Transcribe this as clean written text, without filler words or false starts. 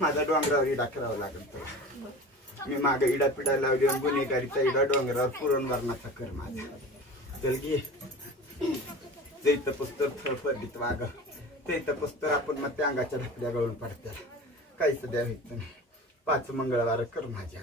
माझा डोंगरावर इडा करावा लागेल तुला. मी मागे इडा पिडा लावली आणि गुन्हेगारीचा इडा डोंगरावर पुरण वर्णाचा कर माझा. चल घे ते पुस्तक फळफळीत वाग ते पुस्तक आपण मग त्या अंगाच्या ढकल्या गळून पडत्या काहीच द्यावीत नाही. 5 मंगळवार कर माझ्या.